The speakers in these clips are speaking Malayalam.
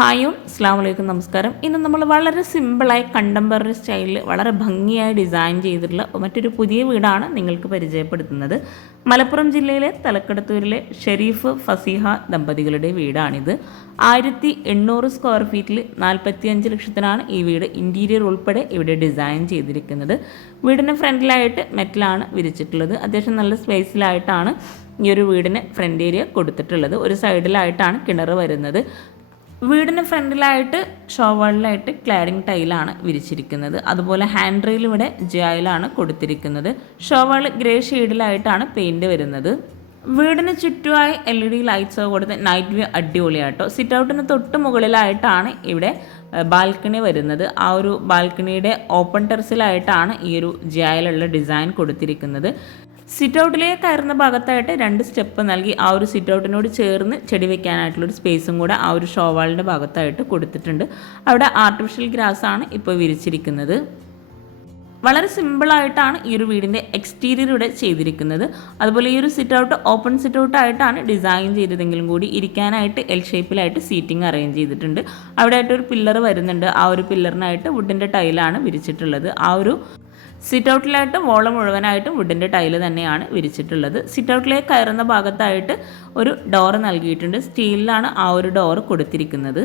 ഹായ് ഓൾ, അസ്സലാമു അലൈക്കും, നമസ്കാരം. ഇന്ന് നമ്മൾ വളരെ സിമ്പിളായി കണ്ടംപററി സ്റ്റൈലിൽ വളരെ ഭംഗിയായി ഡിസൈൻ ചെയ്തിട്ടുള്ള മറ്റൊരു പുതിയ വീടാണ് നിങ്ങൾക്ക് പരിചയപ്പെടുത്തുന്നത്. മലപ്പുറം ജില്ലയിലെ തലക്കടത്തൂരിലെ ഷെരീഫ് ഫസീഹ ദമ്പതികളുടെ വീടാണിത്. 1800 സ്ക്വയർ ഫീറ്റിൽ 45 ലക്ഷത്തിനാണ് ഈ വീട് ഇൻറ്റീരിയർ ഉൾപ്പെടെ ഇവിടെ ഡിസൈൻ ചെയ്തിരിക്കുന്നത്. വീടിന് ഫ്രണ്ടിലായിട്ട് മെറ്റലാണ് വിരിച്ചിട്ടുള്ളത്. അത്യാവശ്യം നല്ല സ്പേസിലായിട്ടാണ് ഈ ഒരു വീടിന് ഫ്രണ്ട് ഏരിയ കൊടുത്തിട്ടുള്ളത്. ഒരു സൈഡിലായിട്ടാണ് കിണർ വരുന്നത്. വീടിന് ഫ്രണ്ടിലായിട്ട് ഷോവാളിലായിട്ട് ക്ലാഡിംഗ് ടൈലാണ് വിരിച്ചിരിക്കുന്നത്. അതുപോലെ ഹാൻഡ് റെയിൽ ഇവിടെ ജായിലാണ് കൊടുത്തിരിക്കുന്നത്. ഷോവാൾ ഗ്രേ ഷെയ്ഡിലായിട്ടാണ് പെയിൻറ് വരുന്നത്. വീടിന് ചുറ്റുമായി LED ലൈറ്റ്സ് കൊടുത്ത് നൈറ്റ് വ്യൂ അടിപൊളിയാട്ടോ. സിറ്റ് ഔട്ടിന് തൊട്ട് മുകളിലായിട്ടാണ് ഇവിടെ ബാൽക്കണി വരുന്നത്. ആ ഒരു ബാൽക്കണിയുടെ ഓപ്പൺ ടെറസിലായിട്ടാണ് ഈ ഒരു ജായിലുള്ള ഡിസൈൻ കൊടുത്തിരിക്കുന്നത്. സിറ്റ് ഔട്ടിലേക്ക് കയറുന്ന ഭാഗത്തായിട്ട് 2 സ്റ്റെപ്പ് നൽകി ആ ഒരു സിറ്റ് ഔട്ടിനോട് ചേർന്ന് ചെടി വെക്കാനായിട്ടുള്ളൊരു സ്പേസും കൂടെ ആ ഒരു ഷോവാളിൻ്റെ ഭാഗത്തായിട്ട് കൊടുത്തിട്ടുണ്ട്. അവിടെ ആർട്ടിഫിഷ്യൽ ഗ്രാസ് ആണ് ഇപ്പോൾ വിരിച്ചിരിക്കുന്നത്. വളരെ സിമ്പിളായിട്ടാണ് ഈ ഒരു വീടിൻ്റെ എക്സ്റ്റീരിയർ ഇവിടെ ചെയ്തിരിക്കുന്നത്. അതുപോലെ ഈ ഒരു സിറ്റ് ഔട്ട് ഓപ്പൺ സിറ്റ് ഔട്ടായിട്ടാണ് ഡിസൈൻ ചെയ്തതെങ്കിലും കൂടി ഇരിക്കാനായിട്ട് L ഷേപ്പിലായിട്ട് സീറ്റിംഗ് അറേഞ്ച് ചെയ്തിട്ടുണ്ട്. അവിടെ ആയിട്ടൊരു പില്ലർ വരുന്നുണ്ട്. ആ ഒരു പില്ലറിനായിട്ട് വുഡിൻ്റെ ടൈലാണ് വിരിച്ചിട്ടുള്ളത്. ആ ഒരു സിറ്റ് ഔട്ടിലായിട്ട് വോള് മുഴുവനായിട്ടും വുഡിൻ്റെ ടൈല് തന്നെയാണ് വിരിച്ചിട്ടുള്ളത്. സിറ്റ് ഔട്ടിലേക്ക് കയറുന്ന ഭാഗത്തായിട്ട് ഒരു ഡോറ് നൽകിയിട്ടുണ്ട്. സ്റ്റീലിലാണ് ആ ഒരു ഡോറ് കൊടുത്തിരിക്കുന്നത്.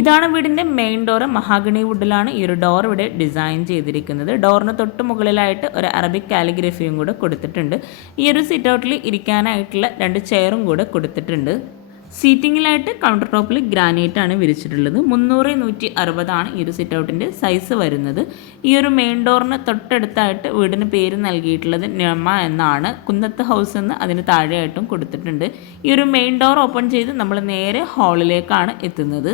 ഇതാണ് വീടിൻ്റെ മെയിൻ ഡോറ്. മഹാഗണി വുഡിലാണ് ഈ ഒരു ഡോർ ഇവിടെ ഡിസൈൻ ചെയ്തിരിക്കുന്നത്. ഡോറിന് തൊട്ട് മുകളിലായിട്ട് ഒരു അറബിക് കാലിഗ്രഫിയും കൂടെ കൊടുത്തിട്ടുണ്ട്. ഈ ഒരു സിറ്റ് ഔട്ടിൽ ഇരിക്കാനായിട്ടുള്ള 2 ചെയറും കൂടെ കൊടുത്തിട്ടുണ്ട്. സീറ്റിങ്ങിലായിട്ട് കൗണ്ടർ ടോപ്പിൽ ഗ്രാനൈറ്റ് ആണ് വിരിച്ചിട്ടുള്ളത്. 300-160 ആണ് ഈ ഒരു സിറ്റ് ഔട്ടിൻ്റെ സൈസ് വരുന്നത്. ഈ ഒരു മെയിൻ ഡോറിന് തൊട്ടടുത്തായിട്ട് വീടിന് പേര് നൽകിയിട്ടുള്ളത് ഞമ്മ എന്നാണ്. കുന്നത്ത് ഹൗസ് എന്ന് അതിന് താഴെയായിട്ടും കൊടുത്തിട്ടുണ്ട്. ഈ ഒരു മെയിൻ ഡോർ ഓപ്പൺ ചെയ്ത് നമ്മൾ നേരെ ഹാളിലേക്കാണ് എത്തുന്നത്.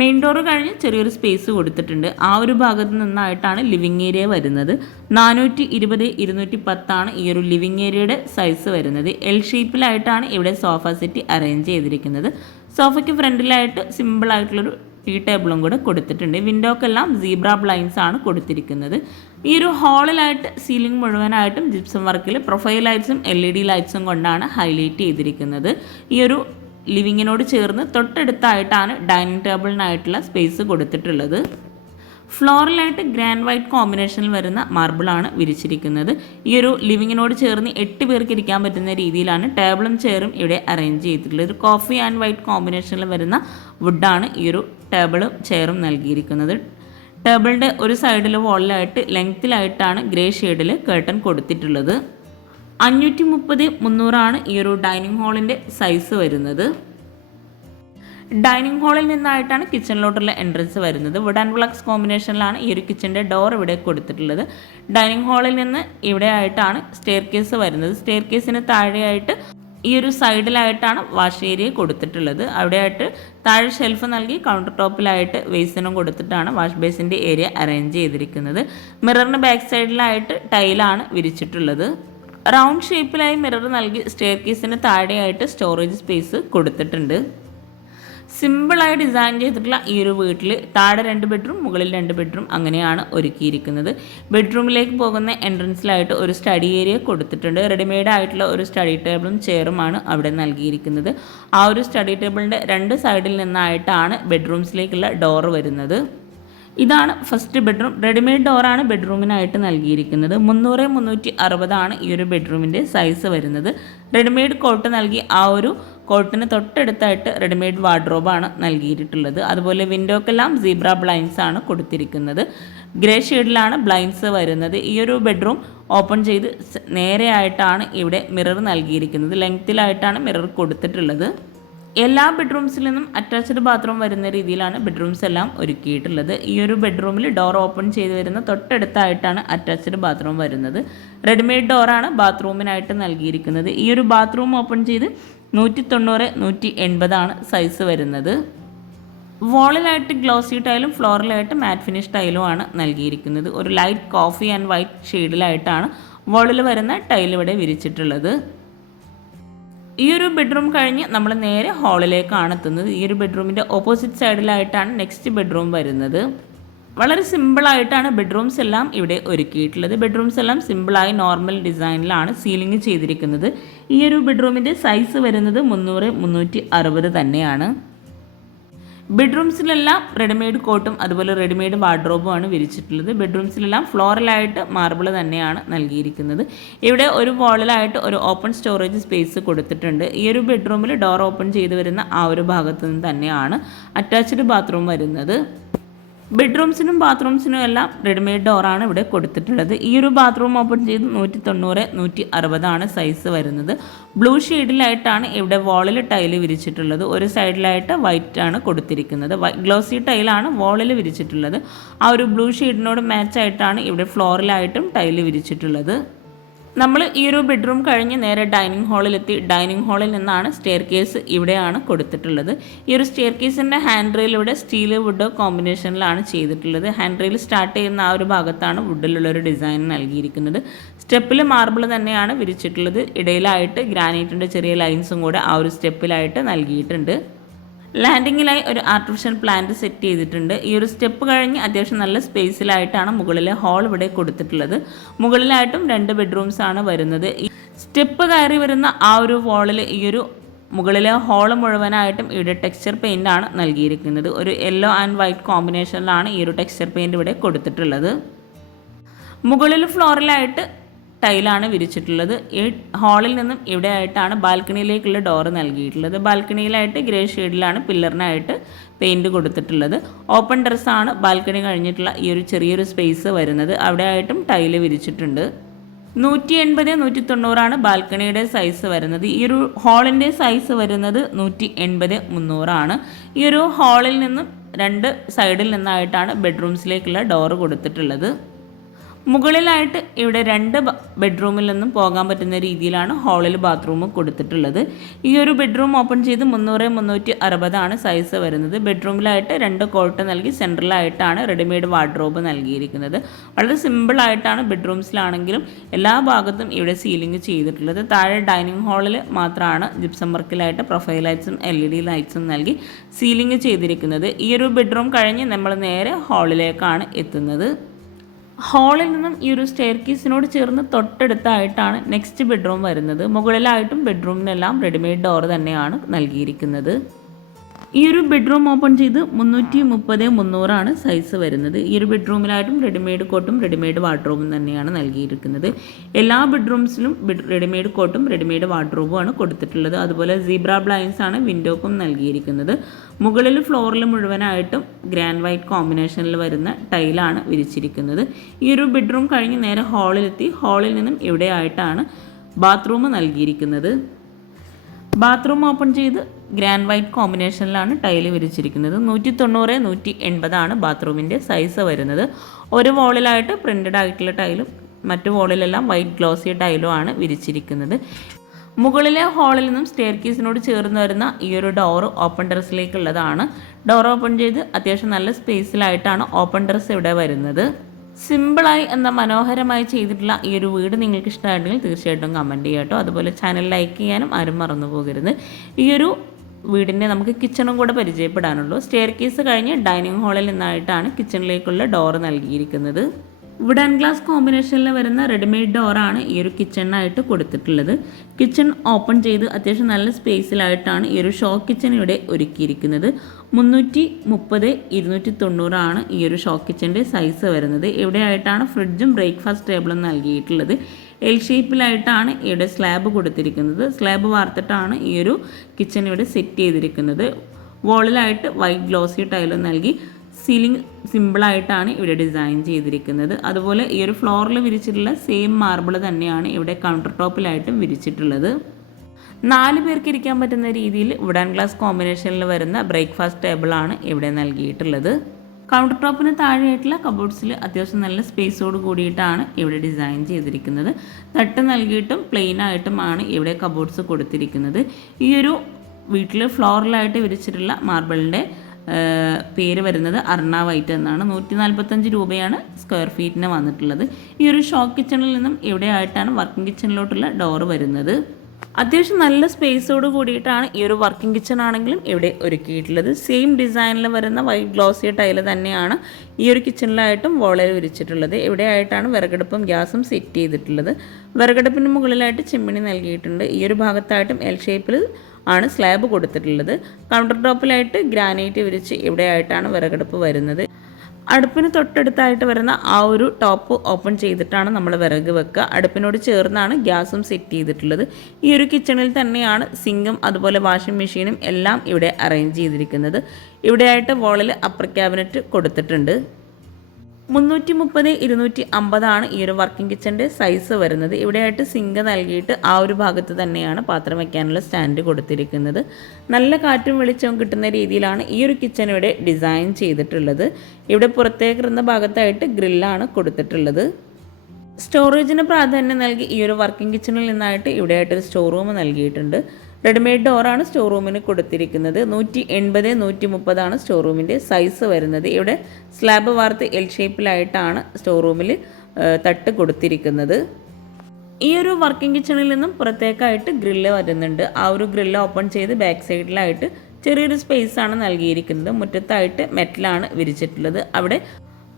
മെയിൻ ഡോറ് കഴിഞ്ഞ് ചെറിയൊരു സ്പേസ് കൊടുത്തിട്ടുണ്ട്. ആ ഒരു ഭാഗത്ത് നിന്നായിട്ടാണ് ലിവിങ് ഏരിയ വരുന്നത്. 420-210 ആണ് ഈ ഒരു ലിവിങ് ഏരിയയുടെ സൈസ് വരുന്നത്. L ഷേപ്പിലായിട്ടാണ് ഇവിടെ സോഫ സെറ്റ് അറേഞ്ച് ചെയ്തിരിക്കുന്നത്. സോഫയ്ക്ക് ഫ്രണ്ടിലായിട്ട് സിമ്പിളായിട്ടുള്ളൊരു ടീ ടേബിളും കൂടെ കൊടുത്തിട്ടുണ്ട്. വിൻഡോക്കെല്ലാം സീബ്ര ബ്ലൈൻസ് ആണ് കൊടുത്തിരിക്കുന്നത്. ഈ ഒരു ഹാളിലായിട്ട് സീലിംഗ് മുഴുവനായിട്ടും ജിപ്സം വർക്കിൽ പ്രൊഫൈൽ ലൈറ്റ്സും LED ലൈറ്റ്സും കൊണ്ടാണ് ഹൈലൈറ്റ് ചെയ്തിരിക്കുന്നത്. ഈ ഒരു ലിവിങ്ങിനോട് ചേർന്ന് തൊട്ടടുത്തായിട്ടാണ് ഡൈനിങ് ടേബിളിനായിട്ടുള്ള സ്പേസ് കൊടുത്തിട്ടുള്ളത്. ഫ്ലോറിലായിട്ട് ഗ്രാൻഡ് വൈറ്റ് കോമ്പിനേഷനിൽ വരുന്ന മാർബിളാണ് വിരിച്ചിരിക്കുന്നത്. ഈ ഒരു ലിവിങ്ങിനോട് ചേർന്ന് 8 പേർക്ക് ഇരിക്കാൻ പറ്റുന്ന രീതിയിലാണ് ടേബിളും ചെയറും ഇവിടെ അറേഞ്ച് ചെയ്തിട്ടുള്ളത്. ഒരു കോഫി ആൻഡ് വൈറ്റ് കോമ്പിനേഷനിൽ വരുന്ന വുഡാണ് ഈ ഒരു ടേബിളും ചെയറും നൽകിയിരിക്കുന്നത്. ടേബിളിൻ്റെ ഒരു സൈഡിൽ വോളിലായിട്ട് ലെങ്ത്തിലായിട്ടാണ് ഗ്രേ ഷെയ്ഡിൽ കേർട്ടൺ കൊടുത്തിട്ടുള്ളത്. 530-300 ആണ് ഈ ഒരു ഡൈനിങ് ഹാളിൻ്റെ സൈസ് വരുന്നത്. ഡൈനിങ് ഹാളിൽ നിന്നായിട്ടാണ് കിച്ചണിലോട്ടുള്ള എൻട്രൻസ് വരുന്നത്. വുഡ് ആൻഡ് ബ്ലാക്സ് കോമ്പിനേഷനിലാണ് ഈ ഒരു കിച്ചൻ്റെ ഡോർ ഇവിടെ കൊടുത്തിട്ടുള്ളത്. ഡൈനിങ് ഹാളിൽ നിന്ന് ഇവിടെ ആയിട്ടാണ് സ്റ്റെയർ കേസ് വരുന്നത്. സ്റ്റെയർ കേസിന് താഴെയായിട്ട് ഈ ഒരു സൈഡിലായിട്ടാണ് വാഷ് ഏരിയ കൊടുത്തിട്ടുള്ളത്. അവിടെയായിട്ട് താഴെ ഷെൽഫ് നൽകി കൗണ്ടർ ടോപ്പിലായിട്ട് വേസിനും കൊടുത്തിട്ടാണ് വാഷ് ബേസിൻ്റെ ഏരിയ അറേഞ്ച് ചെയ്തിരിക്കുന്നത്. മിററിന് ബാക്ക് സൈഡിലായിട്ട് ടൈലാണ് വിരിച്ചിട്ടുള്ളത്. റൗണ്ട് ഷേപ്പിലായി മിറർ നൽകി സ്റ്റെയർ കേസിന് താഴെയായിട്ട് സ്റ്റോറേജ് സ്പേസ് കൊടുത്തിട്ടുണ്ട്. സിമ്പിളായി ഡിസൈൻ ചെയ്തിട്ടുള്ള ഈ ഒരു വീട്ടിൽ താഴെ 2 ബെഡ്റൂം, മുകളിൽ 2 ബെഡ്റൂം അങ്ങനെയാണ് ഒരുക്കിയിരിക്കുന്നത്. ബെഡ്റൂമിലേക്ക് പോകുന്ന എൻട്രൻസിലായിട്ട് ഒരു സ്റ്റഡി ഏരിയ കൊടുത്തിട്ടുണ്ട്. റെഡിമെയ്ഡ് ആയിട്ടുള്ള ഒരു സ്റ്റഡി ടേബിളും ചെയറുമാണ് അവിടെ നൽകിയിരിക്കുന്നത്. ആ ഒരു സ്റ്റഡി ടേബിളിൻ്റെ 2 സൈഡിൽ നിന്നായിട്ടാണ് ബെഡ്റൂംസിലേക്കുള്ള ഡോറ് വരുന്നത്. ഇതാണ് ഫസ്റ്റ് ബെഡ്റൂം. റെഡിമെയ്ഡ് ഡോറാണ് ബെഡ്റൂമിനായിട്ട് നൽകിയിരിക്കുന്നത്. 300-360 ആണ് ഈ ഒരു ബെഡ്റൂമിൻ്റെ സൈസ് വരുന്നത്. റെഡിമെയ്ഡ് കോട്ട് നൽകി ആ ഒരു കോട്ടിന് തൊട്ടടുത്തായിട്ട് റെഡിമെയ്ഡ് വാർഡ്രോബാണ് നൽകിയിട്ടുള്ളത്. അതുപോലെ വിൻഡോക്കെല്ലാം സീബ്ര ബ്ലൈൻസ് ആണ് കൊടുത്തിരിക്കുന്നത്. ഗ്രേ ഷെയ്ഡിലാണ് ബ്ലൈൻസ് വരുന്നത്. ഈ ഒരു ബെഡ്റൂം ഓപ്പൺ ചെയ്ത് നേരെയായിട്ടാണ് ഇവിടെ മിറർ നൽകിയിരിക്കുന്നത്. ലെങ്ത്തിലായിട്ടാണ് മിറർ കൊടുത്തിട്ടുള്ളത്. എല്ലാ ബെഡ്റൂംസിൽ നിന്നും അറ്റാച്ച്ഡ് ബാത്റൂം വരുന്ന രീതിയിലാണ് ബെഡ്റൂംസ് എല്ലാം ഒരുക്കിയിട്ടുള്ളത്. ഈ ഒരു ബെഡ്റൂമിൽ ഡോർ ഓപ്പൺ ചെയ്ത് വരുന്ന തൊട്ടടുത്തായിട്ടാണ് അറ്റാച്ച്ഡ് ബാത്റൂം വരുന്നത്. റെഡിമെയ്ഡ് ഡോറാണ് ബാത്റൂമിനായിട്ട് നൽകിയിരിക്കുന്നത്. ഈ ഒരു ബാത്റൂം ഓപ്പൺ ചെയ്ത് 190-180 ആണ് സൈസ് വരുന്നത്. വോളിലായിട്ട് ഗ്ലോസി ടൈലും ഫ്ലോറിലായിട്ട് മാറ്റ് ഫിനിഷ് ടൈലും ആണ് നൽകിയിരിക്കുന്നത്. ഒരു ലൈറ്റ് കോഫി ആൻഡ് വൈറ്റ് ഷെയ്ഡിലായിട്ടാണ് വോളിൽ വരുന്ന ടൈൽ ഇവിടെ വിരിച്ചിട്ടുള്ളത്. ഈ ഒരു ബെഡ്റൂം കഴിഞ്ഞ് നമ്മൾ നേരെ ഹാളിലേക്കാണ് എത്തുന്നത്. ഈ ഒരു ബെഡ്റൂമിൻ്റെ ഓപ്പോസിറ്റ് സൈഡിലായിട്ടാണ് നെക്സ്റ്റ് ബെഡ്റൂം വരുന്നത്. വളരെ സിമ്പിളായിട്ടാണ് ബെഡ്റൂംസ് എല്ലാം ഇവിടെ ഒരുക്കിയിട്ടുള്ളത്. ബെഡ്റൂംസ് എല്ലാം സിമ്പിളായി നോർമൽ ഡിസൈനിലാണ് സീലിംഗ് ചെയ്തിരിക്കുന്നത്. ഈ ഒരു ബെഡ്റൂമിൻ്റെ സൈസ് വരുന്നത് 300-360 തന്നെയാണ്. ബെഡ്റൂംസിലെല്ലാം റെഡിമെയ്ഡ് കോട്ടും അതുപോലെ റെഡിമെയ്ഡ് വാർഡ്രോബുമാണ് വിരിച്ചിട്ടുള്ളത്. ബെഡ്റൂംസിലെല്ലാം ഫ്ലോറലായിട്ട് മാർബിൾ തന്നെയാണ് നൽകിയിരിക്കുന്നത്. ഇവിടെ ഒരു വാളിലായിട്ട് ഒരു ഓപ്പൺ സ്റ്റോറേജ് സ്പേസ് കൊടുത്തിട്ടുണ്ട്. ഈ ഒരു ബെഡ്റൂമിൽ ഡോർ ഓപ്പൺ ചെയ്ത് വരുന്ന ആ ഒരു ഭാഗത്തു നിന്ന് തന്നെയാണ് അറ്റാച്ച്ഡ് ബാത്റൂം വരുന്നത്. ബെഡ്റൂംസിനും ബാത്റൂംസിനും എല്ലാം റെഡിമെയ്ഡ് ഡോറാണ് ഇവിടെ കൊടുത്തിട്ടുള്ളത്. ഈ ഒരു ബാത്റൂം ഓപ്പൺ ചെയ്ത് 190-160 സൈസ് വരുന്നത്. ബ്ലൂ ഷെയ്ഡിലായിട്ടാണ് ഇവിടെ വാളിൽ ടൈല് വിരിച്ചിട്ടുള്ളത്. ഒരു സൈഡിലായിട്ട് വൈറ്റ് ആണ് കൊടുത്തിരിക്കുന്നത്. ഗ്ലോസി ടൈലാണ് വാളിൽ വിരിച്ചിട്ടുള്ളത്. ആ ഒരു ബ്ലൂ ഷെയ്ഡിനോട് മാച്ചായിട്ടാണ് ഇവിടെ ഫ്ലോറിലായിട്ടും ടൈല് വിരിച്ചിട്ടുള്ളത്. നമ്മൾ ഈ ഒരു ബെഡ്റൂം കഴിഞ്ഞ് നേരെ ഡൈനിങ് ഹാളിലെത്തി. ഡൈനിങ് ഹാളിൽ നിന്നാണ് സ്റ്റെയർ കേസ് ഇവിടെയാണ് കൊടുത്തിട്ടുള്ളത്. ഈ ഒരു സ്റ്റെയർ കേസിൻ്റെ ഹാൻഡ് റെയിൽ ഇവിടെ സ്റ്റീൽ വുഡ് കോമ്പിനേഷനിലാണ് ചെയ്തിട്ടുള്ളത്. ഹാൻഡ് റെയിൽ സ്റ്റാർട്ട് ചെയ്യുന്ന ആ ഒരു ഭാഗത്താണ് വുഡിലുള്ളൊരു ഡിസൈൻ നൽകിയിരിക്കുന്നത്. സ്റ്റെപ്പിൽ മാർബിൾ തന്നെയാണ് വിരിച്ചിട്ടുള്ളത്. ഇടയിലായിട്ട് ഗ്രാനൈറ്റിൻ്റെ ചെറിയ ലൈൻസും കൂടെ ആ ഒരു സ്റ്റെപ്പിലായിട്ട് നൽകിയിട്ടുണ്ട്. ലാൻഡിങ്ങിലായി ഒരു ആർട്ടിഫിഷ്യൽ പ്ലാന്റ് സെറ്റ് ചെയ്തിട്ടുണ്ട്. ഈ ഒരു സ്റ്റെപ്പ് കഴിഞ്ഞ് അത്യാവശ്യം നല്ല സ്പേസിലായിട്ടാണ് മുകളിലെ ഹാൾ ഇവിടെ കൊടുത്തിട്ടുള്ളത്. മുകളിലായിട്ടും 2 ബെഡ്റൂംസ് ആണ് വരുന്നത്. ഈ സ്റ്റെപ്പ് കയറി വരുന്ന ആ ഒരു വാളിൽ ഈ ഒരു മുകളിലെ ഹാൾ മുഴുവനായിട്ടും ഇവിടെ ടെക്സ്ചർ പെയിൻ്റ് ആണ് നൽകിയിരിക്കുന്നത്. ഒരു യെല്ലോ ആൻഡ് വൈറ്റ് കോമ്പിനേഷനിലാണ് ഈ ഒരു ടെക്സ്ചർ പെയിൻറ് ഇവിടെ കൊടുത്തിട്ടുള്ളത്. മുകളിൽ ഫ്ലോറിലായിട്ട് ടൈലാണ് വിരിച്ചിട്ടുള്ളത്. ഈ ഹാളിൽ നിന്നും ഇവിടെ ആയിട്ടാണ് ബാൽക്കണിയിലേക്കുള്ള ഡോറ് നൽകിയിട്ടുള്ളത്. ബാൽക്കണിയിലായിട്ട് ഗ്രേ ഷെയ്ഡിലാണ് പില്ലറിനായിട്ട് പെയിൻറ് കൊടുത്തിട്ടുള്ളത്. ഓപ്പൺ ടെറസാണ് ബാൽക്കണി കഴിഞ്ഞിട്ടുള്ള ഈ ഒരു ചെറിയൊരു സ്പേസ് വരുന്നത്. അവിടെ ആയിട്ടും ടൈല് വിരിച്ചിട്ടുണ്ട്. 180-190 ബാൽക്കണിയുടെ സൈസ് വരുന്നത്. ഈ ഒരു ഹാളിൻ്റെ സൈസ് വരുന്നത് 180-300. ഈ ഒരു ഹാളിൽ നിന്നും 2 സൈഡിൽ നിന്നായിട്ടാണ് ബെഡ്റൂംസിലേക്കുള്ള ഡോറ് കൊടുത്തിട്ടുള്ളത്. മുകളിലായിട്ട് ഇവിടെ 2 ബെഡ്റൂമിൽ നിന്നും പോകാൻ പറ്റുന്ന രീതിയിലാണ് ഹാളിൽ ബാത്റൂം കൊടുത്തിട്ടുള്ളത്. ഈ ഒരു ബെഡ്റൂം ഓപ്പൺ ചെയ്ത് 300-360 സൈസ് വരുന്നത്. ബെഡ്റൂമിലായിട്ട് 2 കോട്ട് നൽകി സെൻട്രലായിട്ടാണ് റെഡിമെയ്ഡ് വാർഡ്രോബ് നൽകിയിരിക്കുന്നത്. വളരെ സിമ്പിളായിട്ടാണ് ബെഡ്റൂംസിലാണെങ്കിലും എല്ലാ ഭാഗത്തും ഇവിടെ സീലിംഗ് ചെയ്തിട്ടുള്ളത്. താഴെ ഡൈനിങ് ഹാളിൽ മാത്രമാണ് ജിപ്സം വർക്കിലായിട്ട് പ്രൊഫൈൽ ലൈറ്റ്സും LED ലൈറ്റ്സും നൽകി സീലിംഗ് ചെയ്തിരിക്കുന്നത്. ഈ ഒരു ബെഡ്റൂം കഴിഞ്ഞ് നമ്മൾ നേരെ ഹാളിലേക്കാണ് എത്തുന്നത്. ഹാളിൽ നിന്നും ഈ ഒരു സ്റ്റെയർ കേസിനോട് ചേർന്ന് തൊട്ടടുത്തായിട്ടാണ് നെക്സ്റ്റ് ബെഡ്റൂം വരുന്നത്. മുകളിലായിട്ടും ബെഡ്റൂമിനെല്ലാം റെഡിമെയ്ഡ് ഡോർ തന്നെയാണ് നൽകിയിരിക്കുന്നത്. ഈ ഒരു ബെഡ്റൂം ഓപ്പൺ ചെയ്ത് 330-300 സൈസ് വരുന്നത്. ഈ ഒരു ബെഡ്റൂമിലായിട്ടും റെഡിമെയ്ഡ് കോട്ടും റെഡിമെയ്ഡ് വാർഡ്രോബും തന്നെയാണ് നൽകിയിരിക്കുന്നത്. എല്ലാ ബെഡ്റൂംസിലും റെഡിമെയ്ഡ് കോട്ടും റെഡിമെയ്ഡ് വാർഡ്രോബുമാണ് കൊടുത്തിട്ടുള്ളത്. അതുപോലെ സീബ്ര ബ്ലൈൻഡ്സ് ആണ് വിൻഡോക്കും നൽകിയിരിക്കുന്നത്. മുകളിൽ ഫ്ലോറിൽ മുഴുവനായിട്ടും ഗ്രാൻഡ് വൈറ്റ് കോമ്പിനേഷനിൽ വരുന്ന ടൈലാണ് വിരിച്ചിരിക്കുന്നത്. ഈ ഒരു ബെഡ്റൂം കഴിഞ്ഞ് നേരെ ഹാളിലെത്തി. ഹാളിൽ നിന്നും ഇവിടെയായിട്ടാണ് ബാത്റൂം നൽകിയിരിക്കുന്നത്. ബാത്റൂം ഓപ്പൺ ചെയ്ത് ഗ്രാൻഡ് വൈറ്റ് കോമ്പിനേഷനിലാണ് ടൈല് വിരിച്ചിരിക്കുന്നത്. 190-180 ബാത്റൂമിൻ്റെ സൈസ് വരുന്നത്. ഒരു വോളിലായിട്ട് പ്രിൻ്റഡ് ആയിട്ടുള്ള ടൈലും മറ്റു വോളിലെല്ലാം വൈറ്റ് ഗ്ലോസി ടൈലും ആണ് വിരിച്ചിരിക്കുന്നത്. മുകളിലെ ഹാളിൽ നിന്നും സ്റ്റെയർ കേസിനോട് ചേർന്ന് വരുന്ന ഈ ഒരു ഡോർ ഓപ്പൺ ടെറസിലേക്കുള്ളതാണ്. ഡോർ ഓപ്പൺ ചെയ്ത് അത്യാവശ്യം നല്ല സ്പേസിലായിട്ടാണ് ഓപ്പൺ ടെറസ് ഇവിടെ വരുന്നത്. സിമ്പിളായി എന്ന മനോഹരമായി ചെയ്തിട്ടുള്ള ഈ ഒരു വീട് നിങ്ങൾക്ക് ഇഷ്ടമായിട്ടുണ്ടെങ്കിൽ തീർച്ചയായിട്ടും കമൻറ്റ് ചെയ്യാം കേട്ടോ. അതുപോലെ ചാനൽ ലൈക്ക് ചെയ്യാനും ആരും മറന്നു പോകരുത്. ഈ ഒരു വീടിൻ്റെ നമുക്ക് കിച്ചണും കൂടെ പരിചയപ്പെടാനുള്ളൂ. സ്റ്റെയർ കേസ് കഴിഞ്ഞ് ഡൈനിങ് ഹാളിൽ നിന്നായിട്ടാണ് കിച്ചണിലേക്കുള്ള ഡോർ നൽകിയിരിക്കുന്നത്. വുഡൻ ഗ്ലാസ് കോമ്പിനേഷനിൽ വരുന്ന റെഡിമെയ്ഡ് ഡോറാണ് ഈ ഒരു കിച്ചണിനായിട്ട് കൊടുത്തിട്ടുള്ളത്. കിച്ചൺ ഓപ്പൺ ചെയ്ത് അത്യാവശ്യം നല്ല സ്പേസിലായിട്ടാണ് ഈ ഒരു ഷോ കിച്ചൺ ഇവിടെ ഒരുക്കിയിരിക്കുന്നത്. 330-290 ഈ ഒരു ഷോ കിച്ചൻ്റെ സൈസ് വരുന്നത്. ഇവിടെയായിട്ടാണ് ഫ്രിഡ്ജും ബ്രേക്ക്ഫാസ്റ്റ് ടേബിളും നൽകിയിട്ടുള്ളത്. എൽ ഷേപ്പിലായിട്ടാണ് ഇവിടെ സ്ലാബ് കൊടുത്തിരിക്കുന്നത്. സ്ലാബ് വാർത്തിട്ടാണ് ഈ ഒരു കിച്ചൺ ഇവിടെ സെറ്റ് ചെയ്തിരിക്കുന്നത്. വോളിലായിട്ട് വൈറ്റ് ഗ്ലോസി ടൈലും നൽകി സീലിംഗ് സിമ്പിളായിട്ടാണ് ഇവിടെ ഡിസൈൻ ചെയ്തിരിക്കുന്നത്. അതുപോലെ ഈ ഒരു ഫ്ലോറിൽ വിരിച്ചിട്ടുള്ള സെയിം മാർബിൾ തന്നെയാണ് ഇവിടെ കൗണ്ടർ ടോപ്പിലായിട്ടും വിരിച്ചിട്ടുള്ളത്. 4 പേർക്ക് ഇരിക്കാൻ പറ്റുന്ന രീതിയിൽ വുഡൻ ഗ്ലാസ് കോമ്പിനേഷനിൽ വരുന്ന ബ്രേക്ക്ഫാസ്റ്റ് ടേബിളാണ് ഇവിടെ നൽകിയിട്ടുള്ളത്. കൗണ്ടർ ടോപ്പിന് താഴെയായിട്ടുള്ള കബോർഡ്സിൽ അത്യാവശ്യം നല്ല സ്പേസോട് കൂടിയിട്ടാണ് ഇവിടെ ഡിസൈൻ ചെയ്തിരിക്കുന്നത്. തട്ട് നൽകിയിട്ടും പ്ലെയിൻ ആയിട്ടുമാണ് ഇവിടെ കബോർഡ്സ് കൊടുത്തിരിക്കുന്നത്. ഈ ഒരു വീട്ടിൽ ഫ്ലോറിലായിട്ട് വിരിച്ചിട്ടുള്ള മാർബിളിൻ്റെ പേര് വരുന്നത് അർണ വൈറ്റ് എന്നാണ്. 145 രൂപയാണ് സ്ക്വയർ ഫീറ്റിന് വന്നിട്ടുള്ളത്. ഈ ഒരു ഷോ കിച്ചണിൽ നിന്നും ഇവിടെയായിട്ടാണ് വർക്കിംഗ് കിച്ചണിലോട്ടുള്ള ഡോറ് വരുന്നത്. അത്യാവശ്യം നല്ല സ്പേസോട് കൂടിയിട്ടാണ് ഈ ഒരു വർക്കിംഗ് കിച്ചൺ ആണെങ്കിലും ഇവിടെ ഒരുക്കിയിട്ടുള്ളത്. സെയിം ഡിസൈനിൽ വരുന്ന വൈറ്റ് ഗ്ലോസി ടൈല് തന്നെയാണ് ഈ ഒരു കിച്ചണിലായിട്ടും വോളിൽ വിരിച്ചിട്ടുള്ളത്. ഇവിടെയായിട്ടാണ് വിറകടുപ്പും ഗ്യാസും സെറ്റ് ചെയ്തിട്ടുള്ളത്. വിറകടുപ്പിന് മുകളിലായിട്ട് ചിമ്മിണി നൽകിയിട്ടുണ്ട്. ഈ ഒരു ഭാഗത്തായിട്ടും എൽ ഷേപ്പിൽ ആണ് സ്ലാബ് കൊടുത്തിട്ടുള്ളത്. കൗണ്ടർ ടോപ്പിലായിട്ട് ഗ്രാനൈറ്റ് വിരിച്ച് ഇവിടെയായിട്ടാണ് വിറകടുപ്പ് വരുന്നത്. അടുപ്പിന് തൊട്ടടുത്തായിട്ട് വരുന്ന ആ ഒരു ടോപ്പ് ഓപ്പൺ ചെയ്തിട്ടാണ് നമ്മൾ വിറക് വെക്കുക. അടുപ്പിനോട് ചേർന്നാണ് ഗ്യാസും സെറ്റ് ചെയ്തിട്ടുള്ളത്. ഈ ഒരു കിച്ചണിൽ തന്നെയാണ് സിങ്കും അതുപോലെ വാഷിംഗ് മെഷീനും എല്ലാം ഇവിടെ അറേഞ്ച് ചെയ്തിരിക്കുന്നത്. ഇവിടെയായിട്ട് വോളിൽ അപ്പർ ക്യാബിനറ്റ് കൊടുത്തിട്ടുണ്ട്. 330 250 ഈ ഒരു വർക്കിംഗ് കിച്ചൻ്റെ സൈസ് വരുന്നത്. ഇവിടെയായിട്ട് സിങ്ക് നൽകിയിട്ട് ആ ഒരു ഭാഗത്ത് തന്നെയാണ് പാത്രം വയ്ക്കാനുള്ള സ്റ്റാൻഡ് കൊടുത്തിരിക്കുന്നത്. നല്ല കാറ്റും വെളിച്ചവും കിട്ടുന്ന രീതിയിലാണ് ഈ ഒരു കിച്ചൺ ഇവിടെ ഡിസൈൻ ചെയ്തിട്ടുള്ളത്. ഇവിടെ പുറത്തേക്കിരുന്ന ഭാഗത്തായിട്ട് ഗ്രില്ലാണ് കൊടുത്തിട്ടുള്ളത്. സ്റ്റോറേജിന് പ്രാധാന്യം നൽകി ഈ ഒരു വർക്കിംഗ് കിച്ചണിൽ നിന്നായിട്ട് ഇവിടെയായിട്ടൊരു സ്റ്റോർ റൂം നൽകിയിട്ടുണ്ട്. റെഡിമെയ്ഡ് ഡോറാണ് സ്റ്റോർ റൂമിന് കൊടുത്തിരിക്കുന്നത്. 180 130 സ്റ്റോർ റൂമിൻ്റെ സൈസ് വരുന്നത്. ഇവിടെ സ്ലാബ് വാർത്ത് എൽ ഷേപ്പിലായിട്ടാണ് സ്റ്റോർ റൂമിൽ തട്ട് കൊടുത്തിരിക്കുന്നത്. ഈ ഒരു വർക്കിംഗ് കിച്ചണിൽ നിന്നും പുറത്തേക്കായിട്ട് ഗ്രില്ല് വരുന്നുണ്ട്. ആ ഒരു ഗ്രില്ല് ഓപ്പൺ ചെയ്ത് ബാക്ക് സൈഡിലായിട്ട് ചെറിയൊരു സ്പേസാണ് നൽകിയിരിക്കുന്നത്. മുറ്റത്തായിട്ട് മെറ്റലാണ് വിരിച്ചിട്ടുള്ളത്. അവിടെ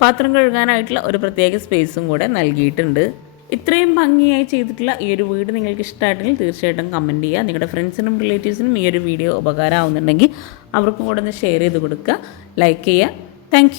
പാത്രം കഴുകാനായിട്ടുള്ള ഒരു പ്രത്യേക സ്പേസും കൂടെ നൽകിയിട്ടുണ്ട്. ഇത്രയും ഭംഗിയായി ചെയ്തിട്ടുള്ള ഈ ഒരു വീട് നിങ്ങൾക്ക് ഇഷ്ടമായിട്ടെങ്കിൽ തീർച്ചയായിട്ടും കമൻറ്റ് ചെയ്യുക. നിങ്ങളുടെ ഫ്രണ്ട്സിനും റിലേറ്റീവ്സിനും ഈ ഒരു വീഡിയോ ഉപകാരമാവുന്നുണ്ടെങ്കിൽ അവർക്കും കൂടെ ഒന്ന് ഷെയർ ചെയ്ത് കൊടുക്കുക, ലൈക്ക് ചെയ്യുക. താങ്ക്